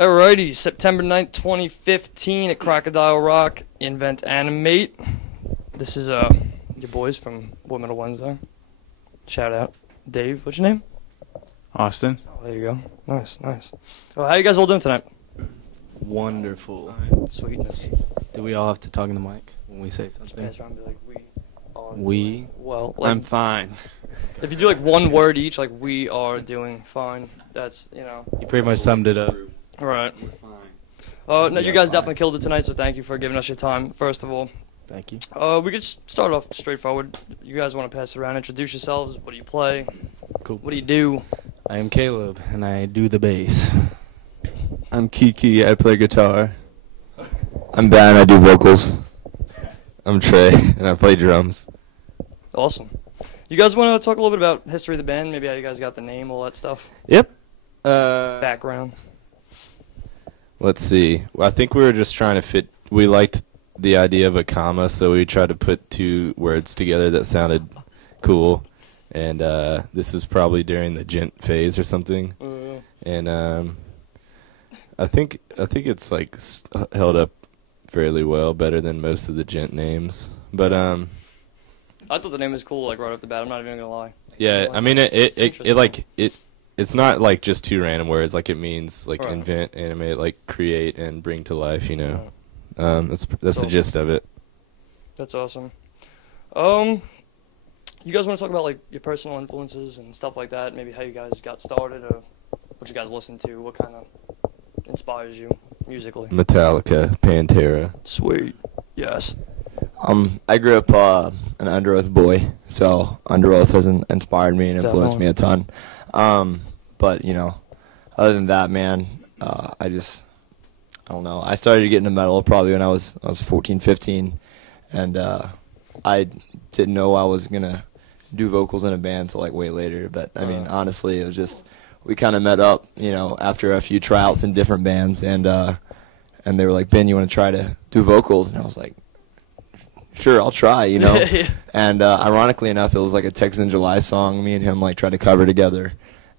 Alrighty, September 9th, 2015 at Crocodile Rock, Invent Animate. This is your boys from Women of Wednesday. Shout out. Dave, what's your name? Austin. Oh, there you go. Nice, nice. Oh, how you guys all doing tonight? Wonderful. Sweetness. Do we all have to talk in the mic when we say something? Pass around and be like, we are We? doing well. Like, I'm fine. if you do like one word each, like we are doing fine. That's, you know. You pretty much summed it up. Alright. We're fine. No, you guys definitely killed it tonight, so thank you for giving us your time, first of all. Thank you. We could just start off straightforward. You guys want to pass it around, introduce yourselves. What do you play? Cool. What do you do? I am Caleb, and I do the bass. I'm Kiki, I play guitar. I'm Ben, I do vocals. I'm Trey, and I play drums. Awesome. You guys want to talk a little bit about history of the band? Maybe how you guys got the name, all that stuff? Yep. Background. Let's see. Well, I think we were just trying to fit. We liked the idea of a comma, so we tried to put two words together that sounded cool. And this is probably during the gent phase or something. And I think it's like held up fairly well, better than most of the gent names. But I thought the name was cool, like right off the bat. I'm not even gonna lie. yeah, I mean it's not like just two random words. Like it means like Right. invent, animate, like create and bring to life. You know, Right. that's Awesome. the gist of it. That's awesome. You guys want to talk about like your personal influences and stuff like that? Maybe how you guys got started, or what you guys listen to? What kind of inspires you musically? Metallica, Pantera. Sweet. Yes. I grew up an Under Oath boy, so Under Oath has inspired me and influenced me a ton. But you know, other than that, man, I don't know. I started to get into metal probably when I was 14, 15, and I didn't know I was gonna do vocals in a band until like way later. But I mean, honestly, it was just we kind of met up, you know, after a few tryouts in different bands, and they were like, Ben, you want to try to do vocals? And I was like, sure, I'll try, you know. Yeah. And ironically enough, it was like a Texas in July song. Me and him like tried to cover together,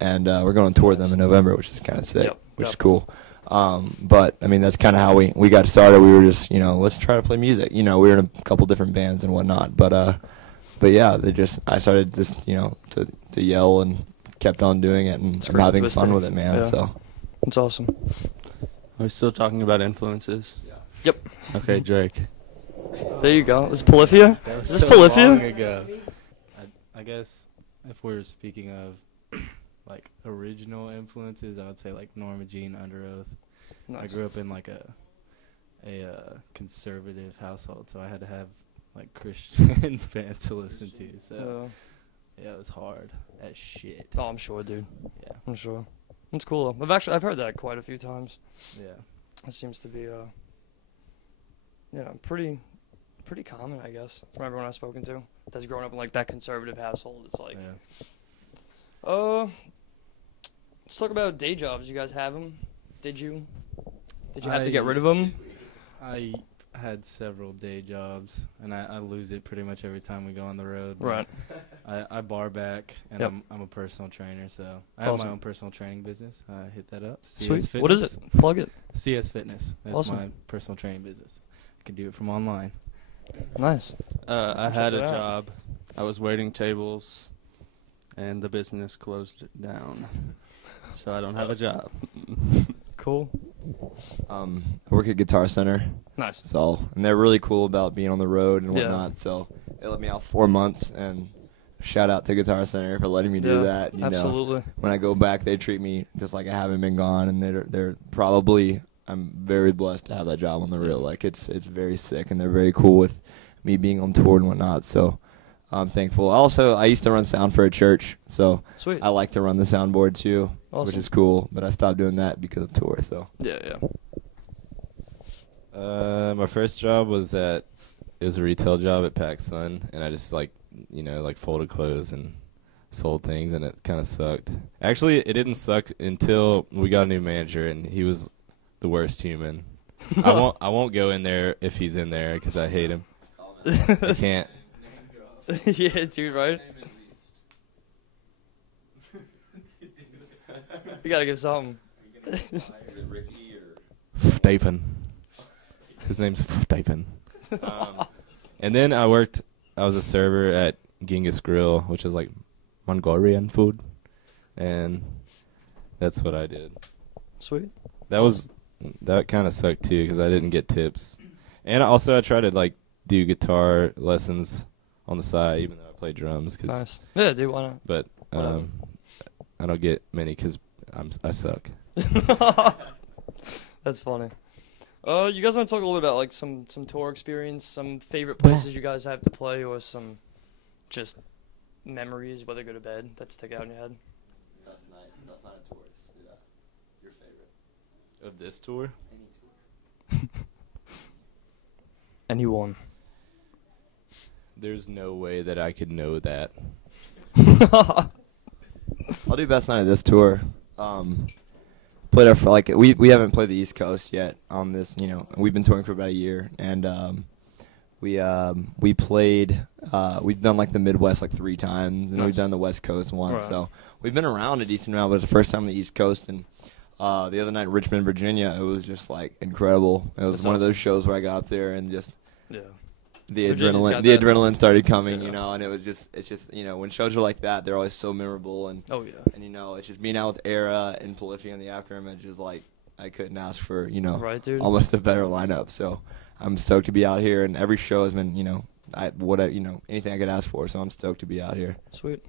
and we're going to tour with them in November, which is kind of sick, Yep, which is definitely. cool. But I mean, that's kind of how we got started. We were just, you know, let's try to play music. You know, we were in a couple different bands and whatnot. But yeah, I started just, you know, to yell and kept on doing it, and I'm having fun with it, man. Yeah. So It's awesome. Are we still talking about influences? Yep. Okay, Drake. There you go. Is Polyphia? That was Is this so long Polyphia? ago. I guess if we were speaking of like original influences, I would say like Norma Jean, Under Oath. I Nice. grew up in like a conservative household, so I had to have like Christian bands to listen to. So yeah, it was hard as shit. Oh, I'm sure, dude. Yeah, I'm sure. It's cool. I've heard that quite a few times. yeah. It seems to be you know, pretty common, I guess, from everyone I've spoken to that's grown up in like that conservative household. It's like, Yeah. let's talk about day jobs. You guys have them? Did you have to get rid of them? I had several day jobs, and I lose it pretty much every time we go on the road. but Right. I bar back, and Yep. I'm a personal trainer, so I have Awesome. my own personal training business. Hit that up. Sweet. CS What is it? Fitness. Plug it. CS Fitness. That's Awesome. my personal training business. I can do it from online. Nice. I Check had it a out. job. I was waiting tables, and the business closed it down. So I don't have a job. Cool. I work at Guitar Center. Nice. So, and they're really cool about being on the road and Yeah. whatnot. So they let me out 4 months, and shout out to Guitar Center for letting me do that. You know, Absolutely. when I go back, they treat me just like I haven't been gone, and they're probably, I'm very blessed to have that job on the real. Like it's very sick, and they're very cool with me being on tour and whatnot. So I'm thankful. Also, I used to run sound for a church, so Sweet. I like to run the soundboard too, Awesome. which is cool. But I stopped doing that because of tour. So. Yeah. My first job was it was a retail job at PacSun, and I just like, you know, like folded clothes and sold things, and it kind of sucked. Actually, it didn't suck until we got a new manager, and he was the worst human. I won't go in there if he's in there because I hate him. I can't. Yeah, dude, right? You gotta give something. Is it Ricky or Stephen? His name's Stephen. And then I was a server at Genghis Grill, which is like Mongolian food, and that's what I did. Sweet. That kind of sucked too because I didn't get tips, and I tried to like do guitar lessons on the side, even though I play drums. Nice. Yeah, dude, why not? But I don't get many because I suck. That's funny. You guys want to talk a little bit about like some tour experience, some favorite places you guys have to play, or some just memories, whether good or bad, that stick out in your head? That's not a tour. Yeah. Your favorite. Of this tour? Any tour. Anyone. There's no way that I could know that. I'll do best night of this tour. Played our like we haven't played the East Coast yet on this. We've been touring for about a year, and we played. We've done like the Midwest like 3 times, and we've done the West Coast once. Right. So we've been around a decent amount, but it's the first time on the East Coast. And the other night in Richmond, Virginia, it was just like incredible. It was one of those shows where I got up there and just the adrenaline started coming, and it's just when shows are like that, they're always so memorable, and it's just being out with Era and Polyphia on the After Image is like I couldn't ask for right, dude. Almost a better lineup. So I'm stoked to be out here, and every show has been anything I could ask for. So I'm stoked to be out here. Sweet.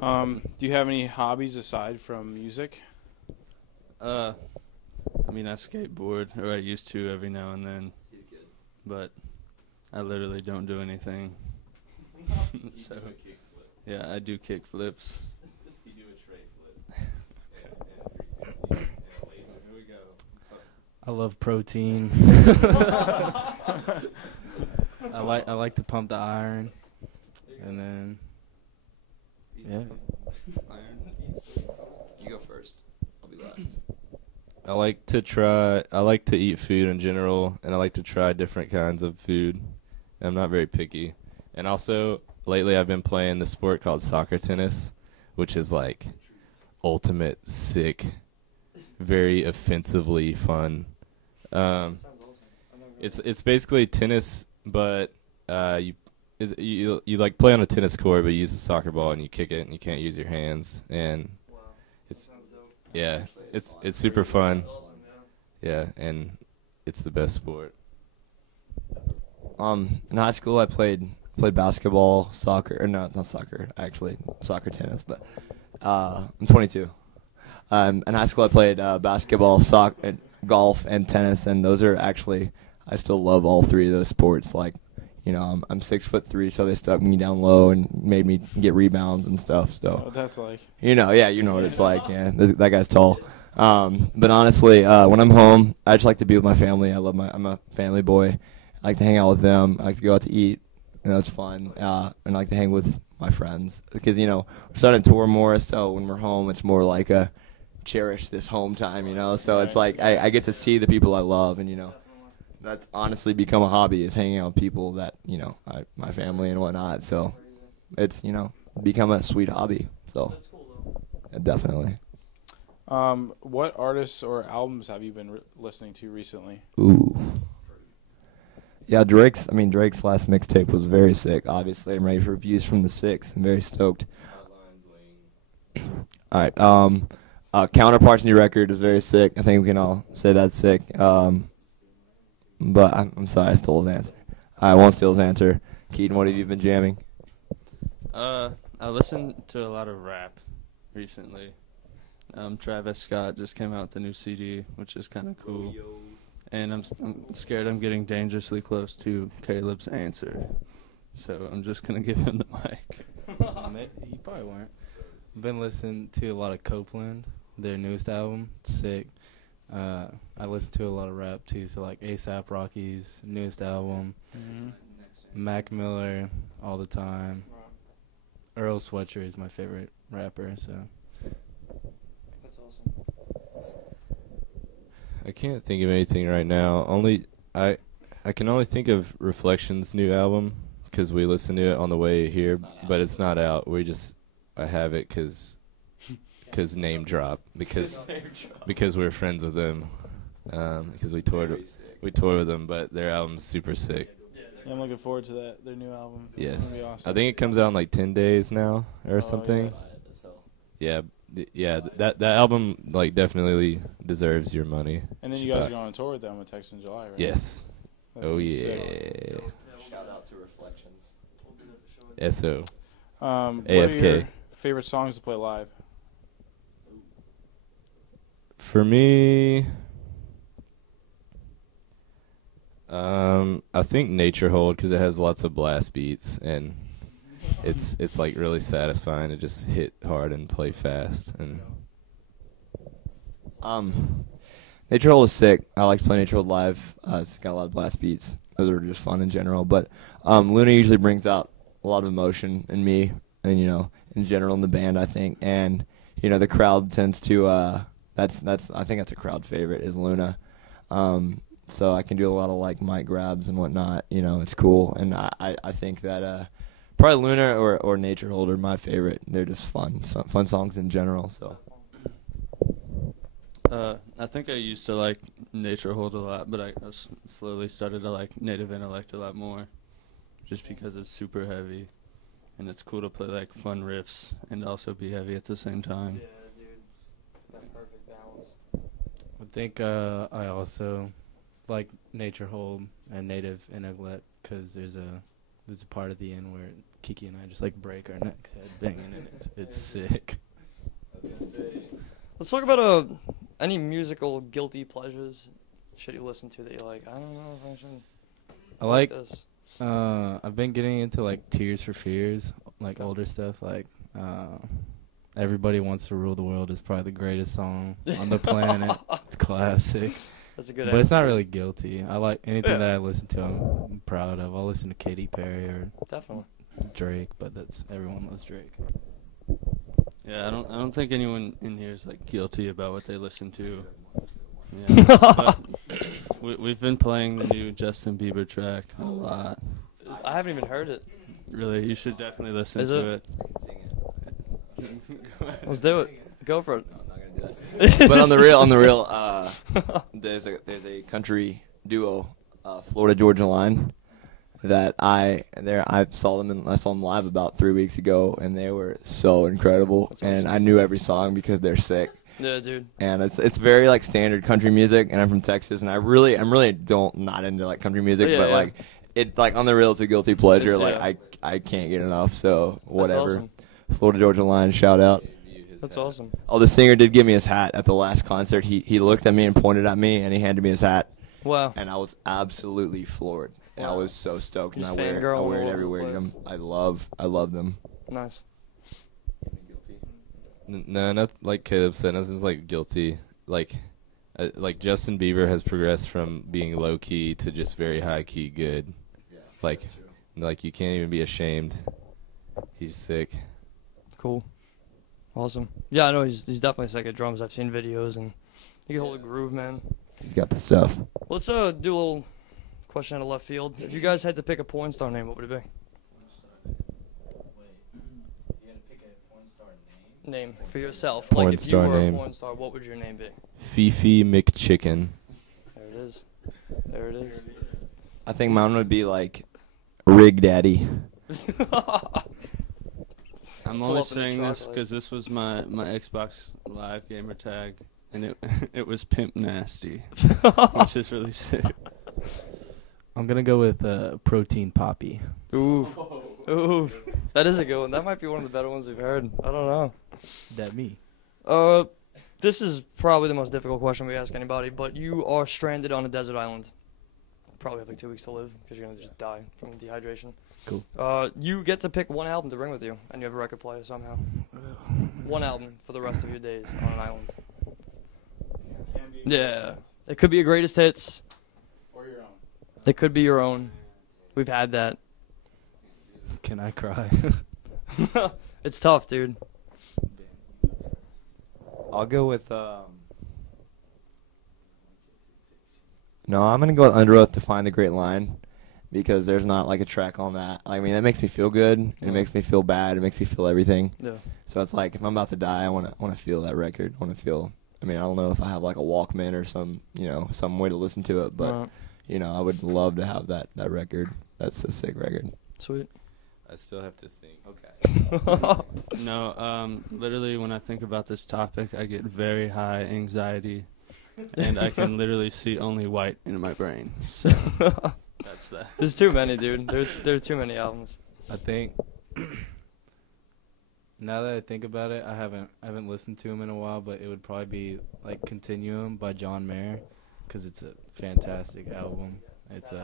Do you have any hobbies aside from music? I skateboard, or I used to every now and then. He's good. But I literally don't do anything. So, yeah, I do kick flips. You do a tray flip. And 360 and a laser. Here we go. I love protein. I like to pump the iron, and then You go first. I'll be last. I like to eat food in general, and I like to try different kinds of food. I'm not very picky. And also, lately I've been playing this sport called soccer tennis, which is like ultimate sick, very offensively fun. It's basically tennis, but you like play on a tennis court, but you use a soccer ball and you kick it, and you can't use your hands. And it's super fun. Yeah, and it's the best sport. In high school, I played basketball, soccer, or no, not soccer, actually, soccer, tennis, but I'm 22. In high school, I played basketball, soccer, golf, and tennis, and those are actually, I still love all 3 of those sports. Like, I'm 6'3", so they stuck me down low and made me get rebounds and stuff. So that's like, you know what it's like. Yeah, that guy's tall. But honestly, when I'm home, I just like to be with my family. I'm a family boy. I like to hang out with them. I like to go out to eat, and that's fun. And I like to hang with my friends because we're starting to tour more. So when we're home, it's more like a cherish this home time. So it's like I get to see the people I love, and that's honestly become a hobby, is hanging out with people that my family and whatnot. So it's become a sweet hobby. So yeah, definitely. What artists or albums have you been listening to recently? Ooh. Yeah, Drake's last mixtape was very sick. Obviously, I'm ready for reviews from the 6. I'm very stoked. All right. Counterpart's new record is very sick. I think we can all say that's sick. But I'm sorry, I stole his answer. I won't steal his answer. Keaton, what have you been jamming? I listened to a lot of rap recently. Travis Scott just came out with a new CD, which is kind of cool. And I'm scared I'm getting dangerously close to Caleb's answer. So I'm just going to give him the mic. He probably won't. I've been listening to a lot of Copeland, their newest album. It's sick. I listen to a lot of rap too, so like A$AP Rocky's newest album, Mac Miller all the time. Earl Sweatshirt is my favorite rapper, so. That's awesome. I can't think of anything right now. I can only think of Reflections' new album because we listened to it on the way here, but it's not out. I have it because cause name drop because we're friends with them. Because we toured with them, but their album's super sick. Yeah, I'm looking forward to that. Their new album. It's Yes, gonna be awesome. I think it comes out in like 10 days now or something. Yeah. Yeah, that album like definitely deserves your money. And then you guys are going on tour with them with Texas in July, right? Yes. That's Oh gonna be yeah. sick. Shout out to Reflections. So. What are your AFK. favorite songs to play live? For me, I think Nature Hold because it has lots of blast beats and it's like really satisfying to just hit hard and play fast and. Nature Hold is sick. I like to play Nature Hold live. It's got a lot of blast beats. Those are just fun in general. But Luna usually brings out a lot of emotion in me and, you know, in general in the band, I think. And, you know, the crowd tends to, I think that's a crowd favorite is Luna. So I can do a lot of, like, mic grabs and whatnot. You know, it's cool. And I think that probably Luna or Nature Hold are my favorite. They're just fun songs in general, so. I think I used to like Nature Hold a lot, but I slowly started to like Native Intellect a lot more, just because it's super heavy, and it's cool to play like fun riffs and also be heavy at the same time. Yeah, dude. That perfect balance. I think I also like Nature Hold and Native Intellect because there's a part at the end where Kiki and I just like break our necks head banging, and it's sick. Let's talk about any musical guilty pleasures, shit you listen to that you're like, I don't know if I should. I like this. I've been getting into like Tears for Fears, like older stuff, like Everybody Wants to Rule the World is probably the greatest song on the planet. It's classic. That's a good But it's not answer. really guilty. I like anything that I listen to I'm proud of. I'll listen to Katy Perry or Definitely. Drake, but that's everyone loves Drake. Yeah, I don't think anyone in here is like guilty about what they listen to. Yeah, but we've been playing the new Justin Bieber track a lot. I haven't even heard it. Really, you should definitely listen Is to it? it. I can sing it. Let's do it. Go for it. No, I'm not gonna do that. But on the real, there's a country duo, Florida Georgia Line, that I saw them live about 3 weeks ago, and they were so incredible. That's And awesome. I knew every song because they're sick. Yeah, dude. And it's very like standard country music, and I'm from Texas, and I'm really not into like country music, Yeah, but yeah. like it like on the real, it's a guilty pleasure. It's- Like yeah. I can't get enough. So That's whatever. awesome. Florida Georgia Line, shout out. That's awesome. Oh, the singer did give me his hat at the last concert. He looked at me and pointed at me, and he handed me his hat, Wow. and I was absolutely floored. And I Wow. was so stoked, and Just I wear fangirling all it over the everywhere. place. I love them. Nice. No, not like Caleb said. Nothing's like guilty. Like Justin Bieber has progressed from being low key to just very high key good. Like you can't even be ashamed. He's sick. Cool. Awesome. Yeah, I know he's definitely sick at drums. I've seen videos, and he can hold a groove, man. He's got the stuff. Let's do a little question out of left field. If you guys had to pick a porn star name, what would it be? Name for yourself. Porn like if star you were name. a porn star, what would your name be? Fifi McChicken. There it is. There it is. I think mine would be like Rig Daddy. I'm Fill only up in the saying this chocolate. because this was my Xbox Live gamer tag, and it was Pimp Nasty, which is really sick. I'm gonna go with Protein Poppy. Ooh. Ooh. That is a good one. That might be one of the better ones we've heard. I don't know. That me. This is probably the most difficult question we ask anybody, but you are stranded on a desert island. Probably have like 2 weeks to live because you're going to just die from dehydration. Cool. You get to pick one album to bring with you, and you have a record player somehow. One album for the rest of your days on an island. Yeah. It could be a greatest hits. Or your own. It could be your own. We've had that. Can I cry? It's tough, dude. I'll go with no, I'm gonna go with Under Oath to Find the Great Line, because there's not like a track on that. I mean, that makes me feel good. And it makes me feel bad. It makes me feel everything. Yeah. So it's like if I'm about to die, I want to feel that record. I want to feel. I mean, I don't know if I have like a Walkman or some way to listen to it, but I would love to have that record. That's a sick record. Sweet. I still have to think. Okay. No, literally when I think about this topic, I get very high anxiety, and I can literally see only white in my brain. So that's that. There's too many, dude. There are too many albums. I think now that I think about it, I haven't listened to him in a while, but it would probably be like Continuum by John Mayer, because it's a fantastic album. It's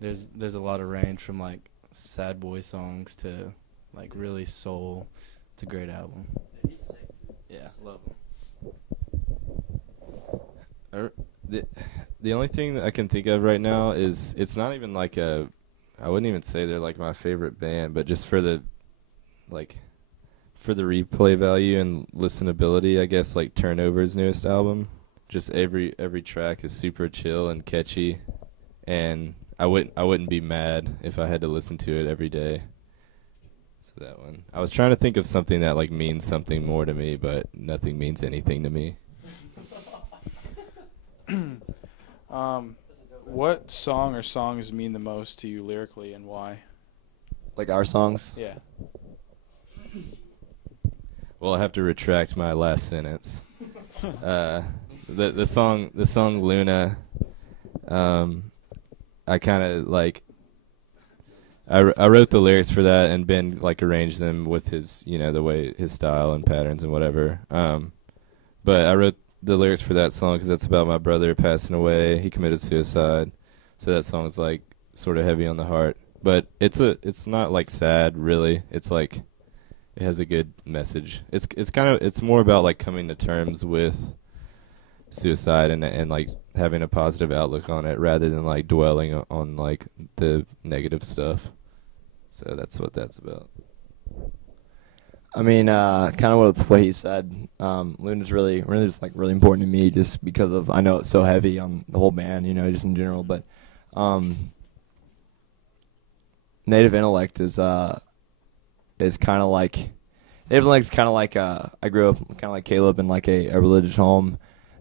there's a lot of range from like sad boy songs to like really soul. It's a great album. Yeah, love him. The only thing that I can think of right now is it's not even like I wouldn't even say they're like my favorite band, but just for the replay value and listenability, I guess like Turnover's newest album. Just every track is super chill and catchy, and I wouldn't be mad if I had to listen to it every day. So that one. I was trying to think of something that like means something more to me, but nothing means anything to me. What song or songs mean the most to you lyrically, and why? Like our songs? Yeah. Well, I have to retract my last sentence. The song Luna. I kind of like. I wrote the lyrics for that, and Ben like arranged them with his the way his style and patterns and whatever. But I wrote the lyrics for that song because that's about my brother passing away. He committed suicide, so that song's like sort of heavy on the heart. But it's not like sad really. It's like it has a good message. It's more about like coming to terms with suicide and like having a positive outlook on it rather than like dwelling on like the negative stuff. So that's what that's about. I mean, kind of what he said. Luna's really important to me, just because of I know it's so heavy on the whole band, just in general. But Native Intellect is kind of like Native Intellect's kind of like I grew up kind of like Caleb in like a religious home,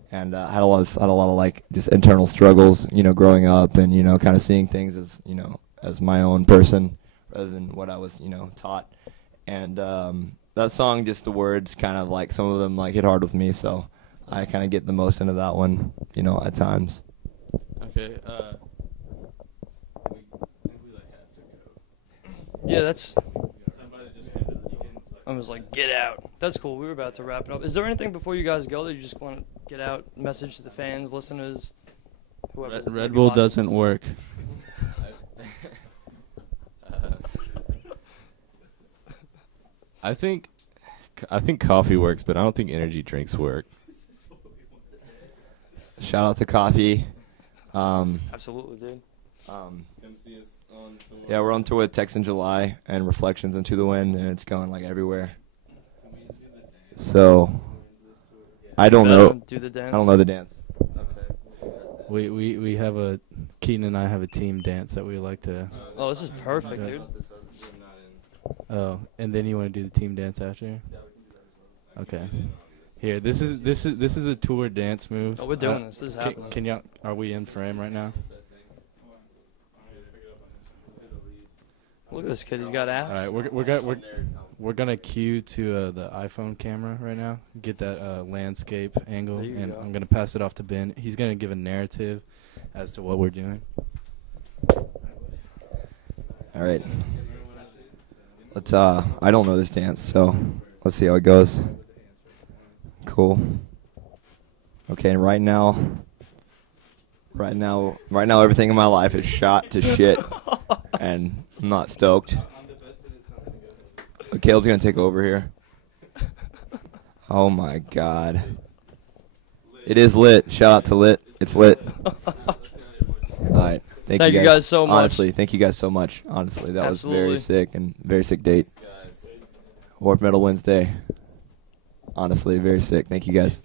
and had a lot of like just internal struggles, growing up, and kind of seeing things as my own person rather than what I was taught, and that song, just the words, kind of like some of them like hit hard with me, so I kind of get the most into that one, at times. Okay. Yeah, that's. I was like, get out. That's cool. We were about to wrap it up. Is there anything before you guys go that you just want to get out, message to the fans, listeners, whoever? Red Bull doesn't work. I think coffee works, but I don't think energy drinks work. Shout out to coffee. Absolutely, dude. Come see us on tour. Yeah, we're on tour with Text in July and Reflections Into the Wind, and it's going like everywhere. So I don't know. Do the dance. I don't know the dance. We have Keaton and I have a team dance that we like to. Oh, this is perfect, dude. Oh, and then you want to do the team dance after? Okay. Here, this is a tour dance move. Oh, we're doing this. This is happening. Can y'all? Are we in frame right now? Look at this kid. He's got apps. All right, we're gonna cue to the iPhone camera right now. Get that landscape angle, and I'm gonna pass it off to Ben. He's gonna give a narrative as to what we're doing. All right. Let's. I don't know this dance, so let's see how it goes. Cool. Okay, and right now, everything in my life is shot to shit, and I'm not stoked. But Caleb's gonna take over here. Oh my God. It is lit. Shout out to Lit. It's lit. All right. Thank you guys so much. Honestly, thank you guys so much. Honestly, that Absolutely. was very sick and very sick date. Warped Metal Wednesday. Honestly, very sick. Thank you guys.